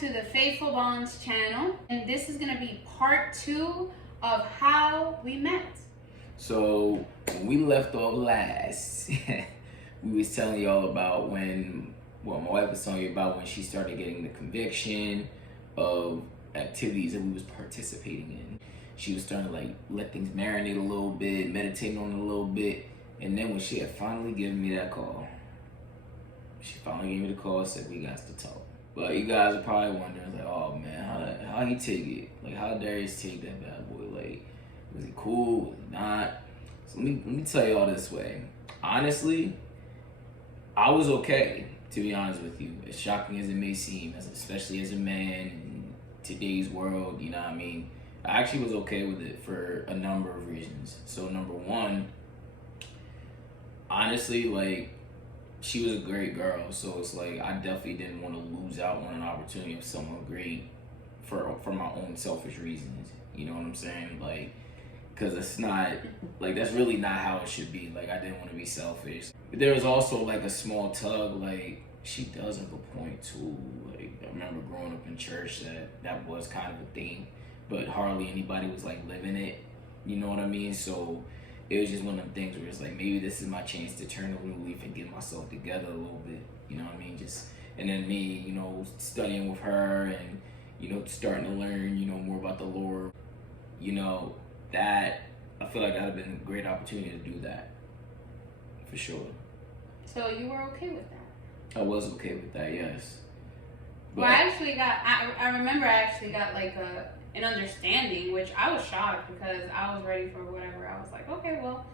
to the Faithful Bonds channel, and this is going to be part 2 of how we met. So when we left off last, we was telling y'all about my wife was telling you about when she started getting the conviction of activities that we was participating in. She was starting to like let things marinate a little bit, meditating on it a little bit, and then when she had finally given me that call, she finally gave me the call and said, we got to talk. But you guys are probably wondering, like, oh man, how he take it? Like, how Darius take that bad boy? Like, was he cool? Was he not? So let me tell y'all this way. Honestly, I was okay, to be honest with you. As shocking as it may seem, especially as a man in today's world, you know what I mean? I actually was okay with it for a number of reasons. So number one, honestly, like, she was a great girl, so it's like I definitely didn't want to lose out on an opportunity of someone great for my own selfish reasons. You know what I'm saying? Like, because it's not, like, that's really not how it should be. Like, I didn't want to be selfish. But there was also, like, a small tug, like, she does have a point, too. Like, I remember growing up in church that was kind of a thing, but hardly anybody was, like, living it. You know what I mean? So it was just one of them things where it's like, maybe this is my chance to turn a new leaf and get myself together a little bit. You know what I mean? And then me, you know, studying with her and, you know, starting to learn, you know, more about the Lord. You know, that, I feel like that would have been a great opportunity to do that. For sure. So you were okay with that? I was okay with that, yes. But well, I remember I actually got like an understanding, which I was shocked because I was ready for whatever. I was like, okay, well,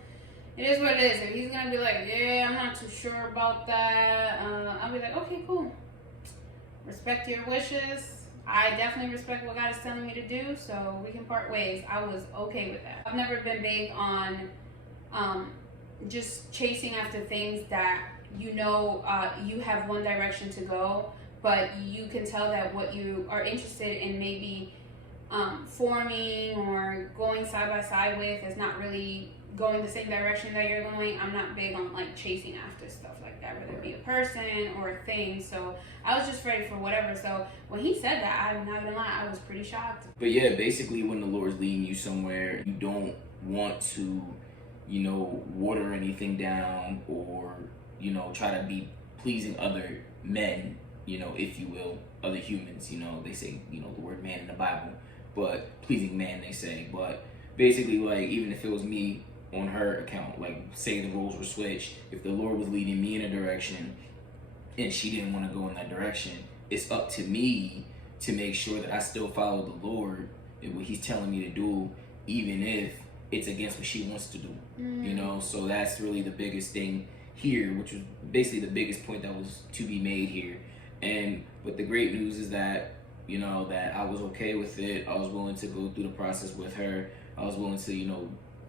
it is what it is. If he's gonna be like, yeah, I'm not too sure about that, I'll be like, okay, cool. Respect your wishes. I definitely respect what God is telling me to do, so we can part ways. I was okay with that. I've never been big on just chasing after things that you know you have one direction to go, but you can tell that what you are interested in maybe forming or going side by side with is not really going the same direction that you're going. I'm not big on like chasing after stuff like that, whether it be a person or a thing. So I was just ready for whatever. So when he said that, I'm not gonna lie, I was pretty shocked. But yeah, basically when the Lord's leading you somewhere, you don't want to, you know, water anything down or, you know, try to be pleasing other men, you know, if you will, other humans. You know, they say, you know, the word man in the Bible, but pleasing man, they say. But basically, like, even if it was me on her account, like, say the roles were switched, if the Lord was leading me in a direction and she didn't want to go in that direction, it's up to me to make sure that I still follow the Lord and what he's telling me to do, even if it's against what she wants to do. You know, so that's really the biggest thing here, which was basically the biggest point that was to be made here. But the great news is that, you know, that I was okay with it. I was willing to go through the process with her. I was willing to, you know,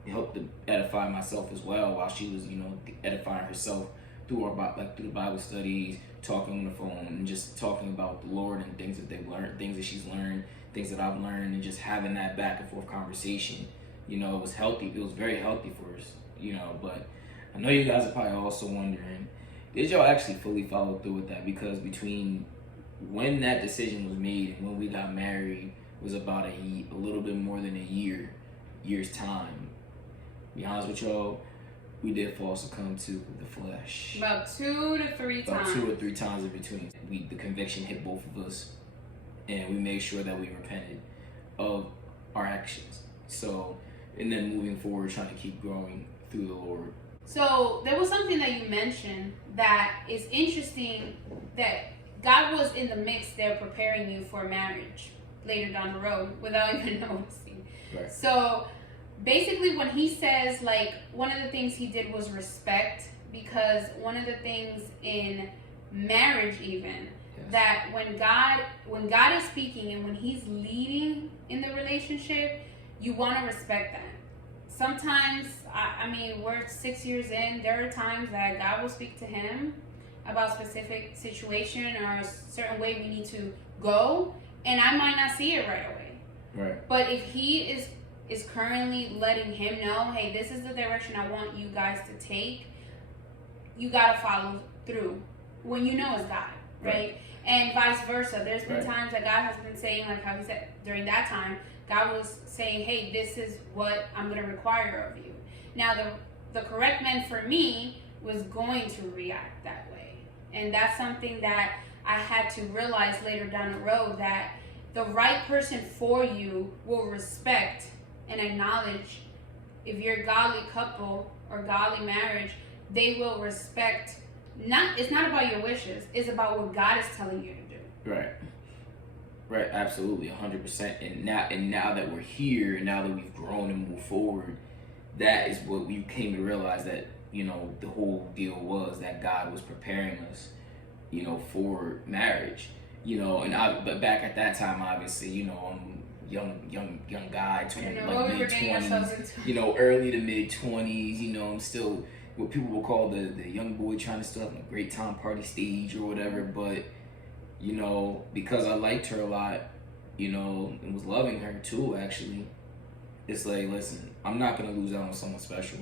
help to edify myself as well while she was, you know, edifying herself through through the Bible studies, talking on the phone, and just talking about the Lord and things that they've learned, things that she's learned, things that I've learned, and just having that back and forth conversation. You know, it was healthy. It was very healthy for us, you know. But I know you guys are probably also wondering, did y'all actually fully follow through with that? Because between when that decision was made and when we got married was about a little bit more than a year's time. To be honest with y'all, we did fall succumb to the flesh. About 2 to 3 times. About 2 or 3 times in between. The conviction hit both of us, and we made sure that we repented of our actions. So, and then moving forward, trying to keep growing through the Lord. So there was something that you mentioned that is interesting, that God was in the mix there preparing you for marriage later down the road without even noticing. Right. So basically when he says, like, one of the things he did was respect, because one of the things in marriage even, yes, that when God is speaking and when he's leading in the relationship, you want to respect that. Sometimes, I mean, we're 6 years in, there are times that God will speak to him about a specific situation or a certain way we need to go, and I might not see it right away. Right. But if he is currently letting him know, hey, this is the direction I want you guys to take, you gotta follow through when you know it's God. right? And vice versa. There's been Right. times that God has been saying, like how he said during that time, God was saying, hey, this is what I'm going to require of you. Now, the correct man for me was going to react that way. And that's something that I had to realize later down the road, that the right person for you will respect and acknowledge. If you're a godly couple or godly marriage, they will respect. It's not about your wishes, it's about what God is telling you to do. Right, absolutely, 100%. And now that we're here, and now that we've grown and moved forward, that is what we came to realize, that the whole deal was that God was preparing us, for marriage, but back at that time, obviously, I'm young guy, like mid-20s, early to mid-20s, I'm still what people will call the young boy trying to still have a great time party stage or whatever. But because I liked her a lot, and was loving her too, actually, it's like, listen, I'm not gonna lose out on someone special,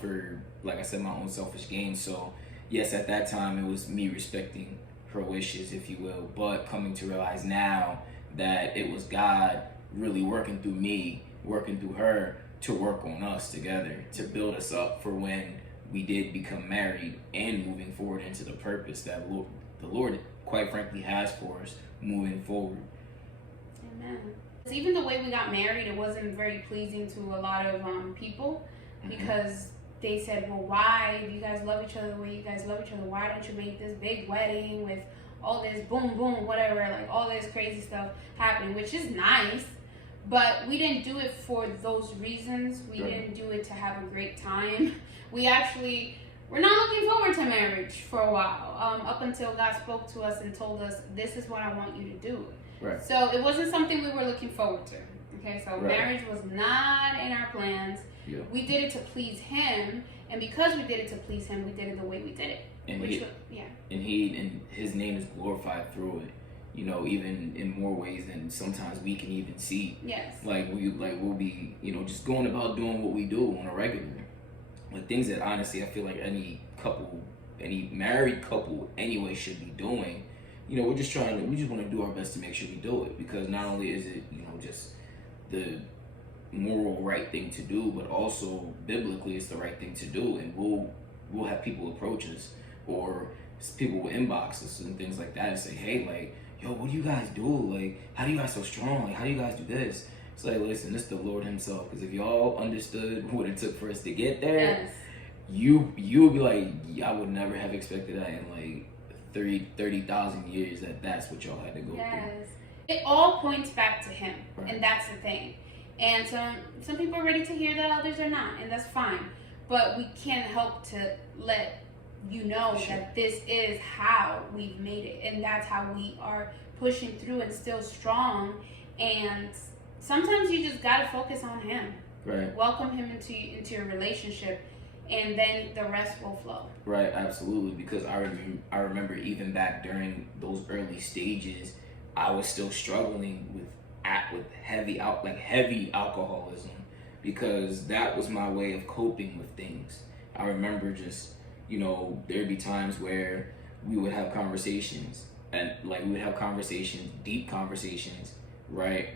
for, like I said, my own selfish gain. So yes, at that time it was me respecting her wishes, if you will, but coming to realize now that it was God really working through me, working through her, to work on us together, to build us up for when we did become married and moving forward into the purpose that the Lord, quite frankly, has for us moving forward. Amen. Even the way we got married, it wasn't very pleasing to a lot of people, because they said, well, why, if you guys love each other the way you guys love each other, why don't you make this big wedding with all this boom, boom, whatever, like all this crazy stuff happening, which is nice. But we didn't do it for those reasons. We didn't do it to have a great time. We're not looking forward to marriage for a while, up until God spoke to us and told us, this is what I want you to do. Right. So it wasn't something we were looking forward to. Okay, so marriage was not in our plans. Yeah. We did it to please Him, and because we did it to please Him, we did it the way we did it. And His name is glorified through it. Even in more ways than sometimes we can even see. Yes. We'll be, just going about doing what we do on a regular. Like things that honestly I feel like any married couple anyway should be doing. We just want to do our best to make sure we do it, because not only is it, just the moral right thing to do, but also biblically it's the right thing to do. And we'll have people approach us, or people will inbox us and things like that and say, hey, like, yo, what do you guys do? Like, how do you guys so strong? Like, how do you guys do this? It's like, listen, this is the Lord Himself. Because if y'all understood what it took for us to get there, yes, you would be like, I would never have expected that in like 30,000 years that's what y'all had to go through. It all points back to Him, Right. and that's the thing. And some people are ready to hear that, others are not, and that's fine. But we can't help to let you know that this is how we've made it, and that's how we are pushing through and still strong. And sometimes you just gotta focus on Him, Right. welcome Him into your relationship, and then the rest will flow. Right, absolutely. Because I remember even back during those early stages, I was still struggling with heavy alcoholism, because that was my way of coping with things. I remember just, there'd be times where we would have conversations, and we would have deep conversations, right?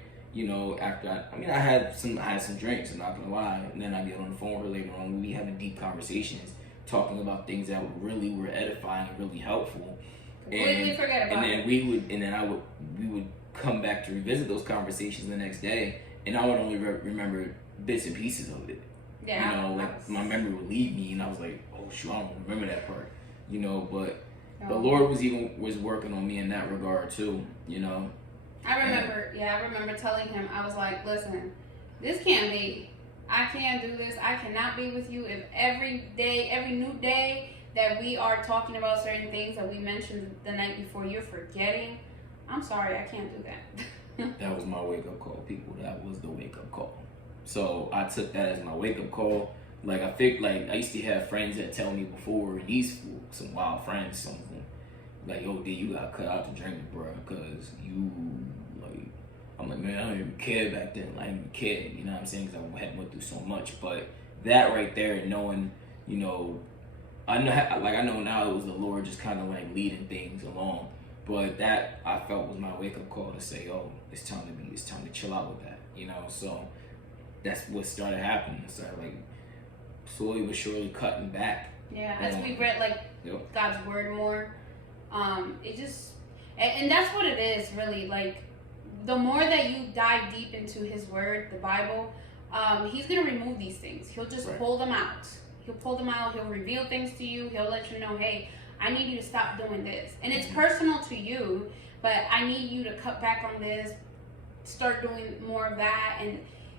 After I had some drinks, I'm not gonna lie, and then I get on the phone with her later on. We'd be having deep conversations, talking about things that really were edifying and really helpful. Completely forget about it. And then we would come back to revisit those conversations the next day, and I would only remember bits and pieces of it. Yeah. My memory would leave me, and I was like, oh shoot, I don't remember that part. But the Lord was working on me in that regard too. I remember telling Him, I was like, listen, this can't be. I can't do this. I cannot be with you if every new day that we are talking about certain things that we mentioned the night before, you're forgetting. I'm sorry, I can't do that. That was my wake-up call, people. That was the wake-up call. So I took that as my wake-up call. I think, I used to have friends that tell me before, and these some wild friends, some of them, like, yo, D, you gotta cut out the drinking, bro, because I'm like, man, I don't even care back then. I didn't even care, you know what I'm saying? Because I had went through so much. But that right there, knowing, I know now it was the Lord just kind of like leading things along, but that I felt was my wake up call to say, oh, it's time to chill out with that, you know. So that's what started happening. It started like slowly but surely cutting back. Yeah, as we read like God's word more, it just and that's what it is really. Like the more that you dive deep into His word, the Bible, He's gonna remove these things. He'll just pull them out. He'll pull them out. He'll reveal things to you. He'll let you know, hey, I need you to stop doing this, and it's personal to you. But I need you to cut back on this, start doing more of that, and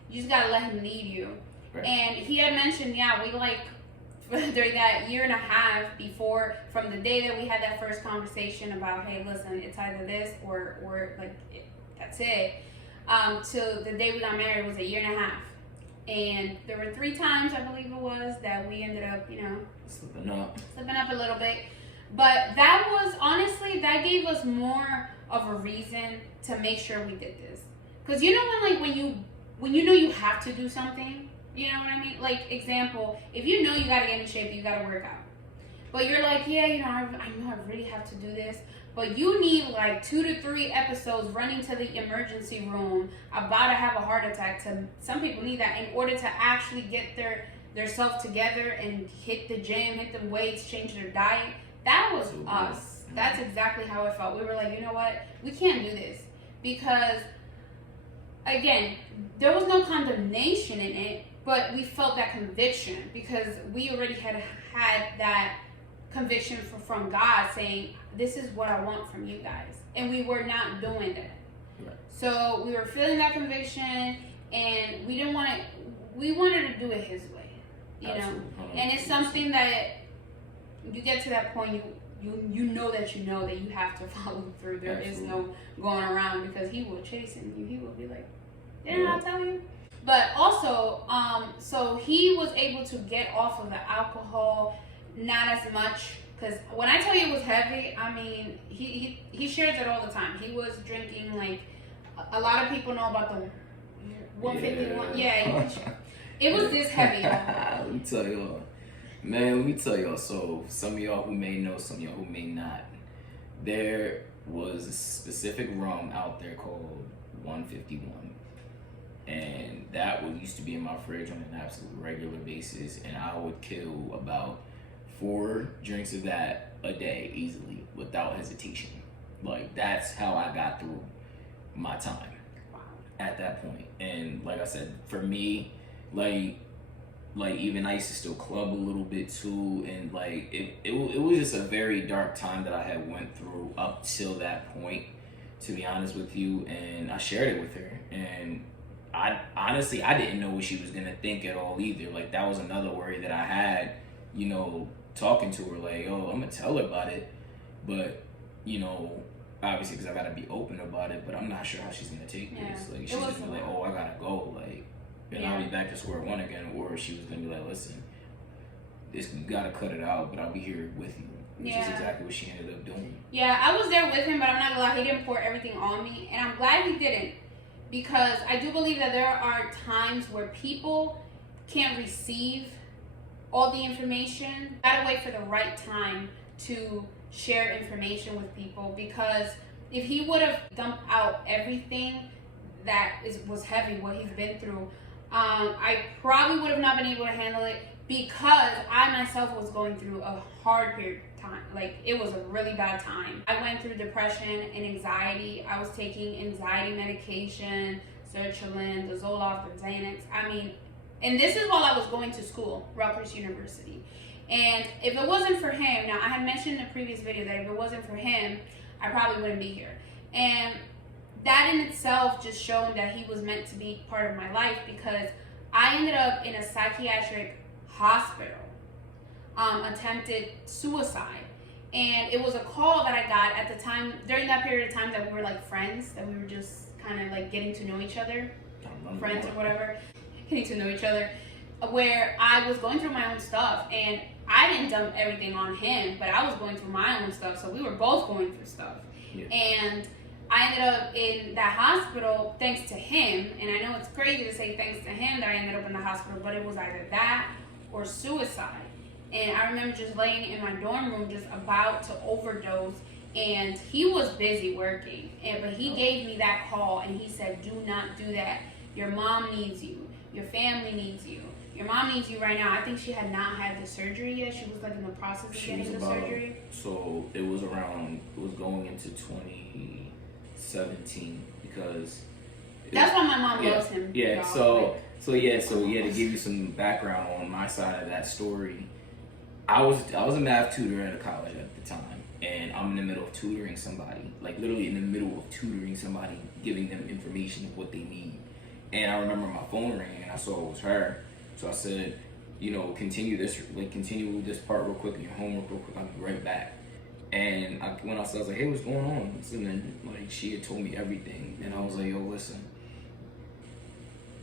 you just gotta let Him lead you. Right. And He had mentioned, we like during that year and a half before, from the day that we had that first conversation about, hey, listen, it's either this or like that's it, till the day we got married was a year and a half. And there were 3 times, I believe it was, that we ended up, slipping up a little bit. But that was, honestly, that gave us more of a reason to make sure we did this. Because when you know you have to do something, you know what I mean? Like, example, if you know you got to get in shape, you got to work out. But you're like, I know I really have to do this. But you need like 2 to 3 episodes running to the emergency room, about to have a heart attack. Some people need that in order to actually get their self together and hit the gym, hit the weights, change their diet. That was us. That's exactly how it felt. We were like, you know what? We can't do this. Because, again, there was no condemnation in it, but we felt that conviction because we already had that conviction from God saying, this is what I want from you guys. And we were not doing that. Right. So we were feeling that conviction, and we wanted to do it His way, you know. And it's something that you get to that point, you know that you have to follow through. There is no going around, because He will chasten you. He will be like, didn't I tell you? But also, so he was able to get off of the alcohol, not as much. Because when I tell you it was heavy, I mean, he shares it all the time. He was drinking, like, a lot of people know about the 151. Yeah, it was this heavy. Let me tell y'all. So, some of y'all who may know, some of y'all who may not. There was a specific rum out there called 151. And that used to be in my fridge on an absolute regular basis. And I would kill about 4 drinks of that a day easily, without hesitation. Like, that's how I got through my time at that point. And like I said, for me, like even I used to still club a little bit too, and like it was just a very dark time that I had went through up till that point, to be honest with you. And I shared it with her, and I honestly didn't know what she was gonna think at all either. Like, that was another worry that I had, talking to her, like, oh, I'm gonna tell her about it, but obviously, because I gotta be open about it, but I'm not sure how she's gonna take this. Like, she's gonna be like, oh, I gotta go, like, and I'll be back to square one again, or she was gonna be like, listen, you gotta cut it out, but I'll be here with you, which is exactly what she ended up doing. Yeah, I was there with him, but I'm not gonna lie, he didn't pour everything on me, and I'm glad he didn't, because I do believe that there are times where people can't receive all the information. You gotta wait for the right time to share information with people, because if he would have dumped out everything that was heavy, what he's been through, I probably would have not been able to handle it, because I myself was going through a hard period of time. Like, it was a really bad time. I went through depression and anxiety. I was taking anxiety medication, sertraline, the Zoloft, the Xanax. I mean, and this is while I was going to school, Rutgers University. And if it wasn't for him, now I had mentioned in a previous video that if it wasn't for him, I probably wouldn't be here. And that in itself just showed that he was meant to be part of my life, because I ended up in a psychiatric hospital, attempted suicide. And it was a call that I got at the time, during that period of time that we were like friends, that we were just kind of like getting to know each other, friends or whatever. Getting to know each other, where I was going through my own stuff, and I didn't dump everything on him, but I was going through my own stuff, so we were both going through stuff. Yeah. And I ended up in that hospital thanks to him, and I know it's crazy to say thanks to him that I ended up in the hospital, but it was either that or suicide. And I remember just laying in my dorm room, just about to overdose. And he was busy working, but he gave me that call, and he said, "Do not do that. Your mom needs you. Your family needs you. Your mom needs you right now." I think she had not had the surgery yet. She was like in the process of getting the surgery. So it was going into 2017 because. That's why my mom loves him. Yeah. So to give you some background on my side of that story, I was a math tutor at a college at the time. And I'm in the middle of tutoring somebody, like literally in the middle of tutoring somebody, giving them information of what they need. And I remember my phone ringing, and I saw it was her. So I said, continue this part real quick, and your homework real quick. I'll be right back. And I went outside. I was like, "Hey, what's going on?" And then she had told me everything, and I was like, "Yo, listen,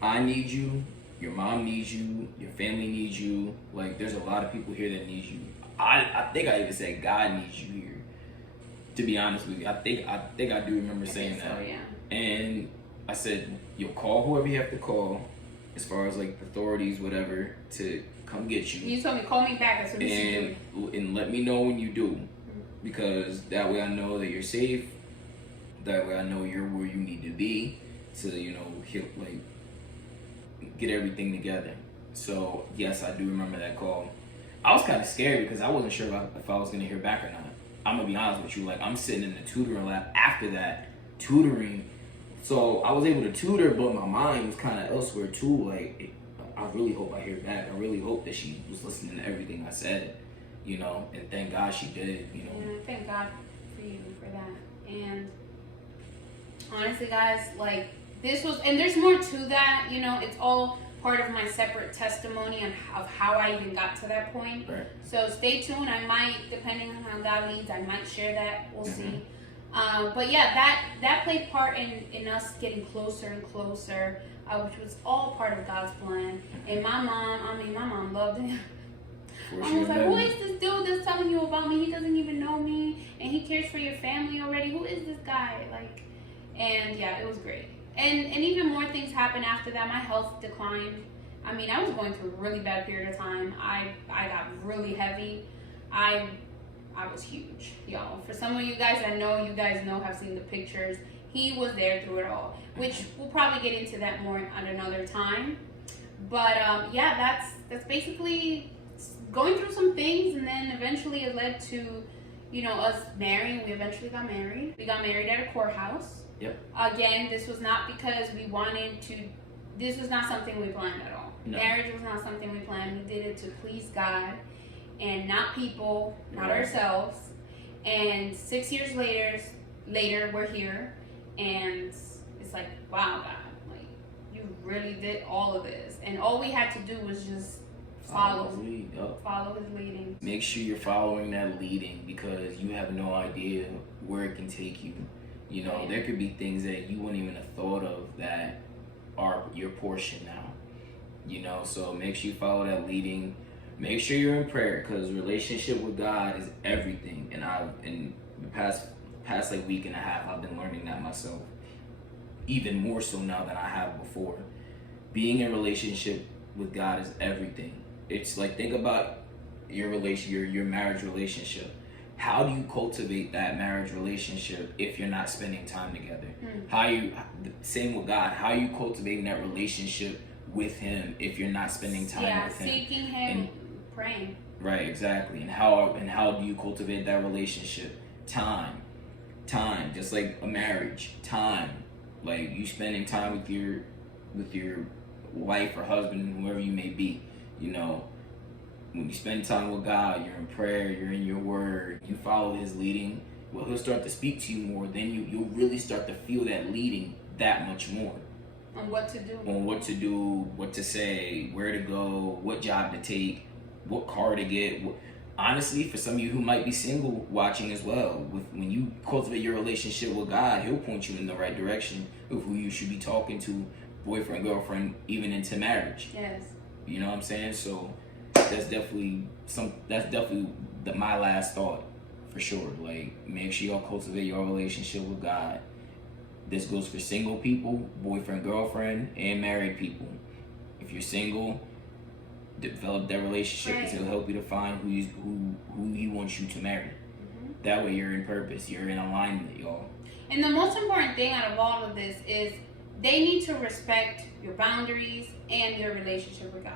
I need you. Your mom needs you. Your family needs you. Like, there's a lot of people here that need you. I think I even said God needs you here. To be honest with you, I think I do remember saying that. So, yeah. And I said, you'll call whoever you have to call, as far as like authorities, whatever, to come get you. You told me call me back as soon as you do. And let me know when you do, because that way I know that you're safe. That way I know you're where you need to be to get everything together. So yes, I do remember that call. I was kind of scared because I wasn't sure if I was going to hear back or not. I'm going to be honest with you. Like, I'm sitting in the tutoring lab after that, tutoring. So I was able to tutor, but my mind was kind of elsewhere too. Like, I really hope I hear back. I really hope that she was listening to everything I said, and thank God she did, Yeah, thank God for you for that. And honestly, guys, like, this was, and there's more to that, it's all part of my separate testimony of how I even got to that point. Right. So stay tuned. I might, depending on how God leads, I might share that. We'll see. But yeah, that played part in us getting closer and closer, which was all part of God's plan. And my mom loved him. I was like, who is this dude that's telling you about me? He doesn't even know me, and he cares for your family already. Who is this guy? And yeah, it was great. And even more things happened after that. My health declined. I was going through a really bad period of time. I got really heavy. I was huge, y'all. For some of you guys, I know you guys have seen the pictures. He was there through it all, which we'll probably get into that more at another time. But yeah, that's basically going through some things, and then eventually it led to, us marrying. We eventually got married. We got married at a courthouse. Yep. Again, this was not because we wanted to. This was not something we planned at all. No. Marriage was not something we planned. We did it to please God, and not people, not ourselves. And 6 years later, we're here, and it's like, wow, God, like, you really did all of this, and all we had to do was just follow his leading. Make sure you're following that leading, because you have no idea where it can take you. There could be things that you wouldn't even have thought of that are your portion now. So make sure you follow that leading. Make sure you're in prayer, because relationship with God is everything. And in the past week and a half, I've been learning that myself, even more so now than I have before. Being in relationship with God is everything. It's like, think about your marriage relationship. How do you cultivate that marriage relationship if you're not spending time together? Same with God. How are you cultivating that relationship with Him if you're not spending time with Him? Seeking Him, and praying. Right, exactly. And how do you cultivate that relationship? Time, just like a marriage. Time, like you spending time with your wife or husband, whoever you may be. When you spend time with God, you're in prayer, you're in your word, you follow His leading, well, He'll start to speak to you more. Then you'll really start to feel that leading that much more. On what to do. What to say, where to go, what job to take, what car to get. Honestly, for some of you who might be single watching as well, when you cultivate your relationship with God, He'll point you in the right direction of who you should be talking to, boyfriend, girlfriend, even into marriage. Yes. You know what I'm saying? So that's definitely my last thought, for sure. Like, make sure y'all cultivate your relationship with God. This goes for single people, boyfriend, girlfriend, and married people. If you're single, develop that relationship, Right. and to help you to find who he wants you to marry. That way you're in purpose, you're in alignment, y'all. And the most important thing out of all of this is they need to respect your boundaries and your relationship with God.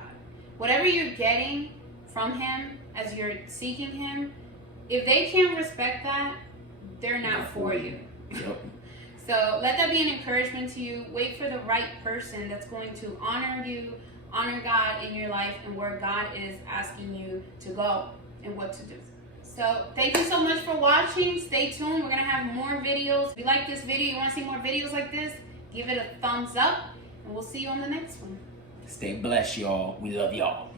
Whatever you're getting from him as you're seeking him, if they can't respect that, they're not for you. Yep. So let that be an encouragement to you. Wait for the right person that's going to honor you, honor God in your life, and where God is asking you to go and what to do. So thank you so much for watching. Stay tuned. We're going to have more videos. If you like this video, you want to see more videos like this, give it a thumbs up, and we'll see you on the next one. Stay blessed, y'all. We love y'all.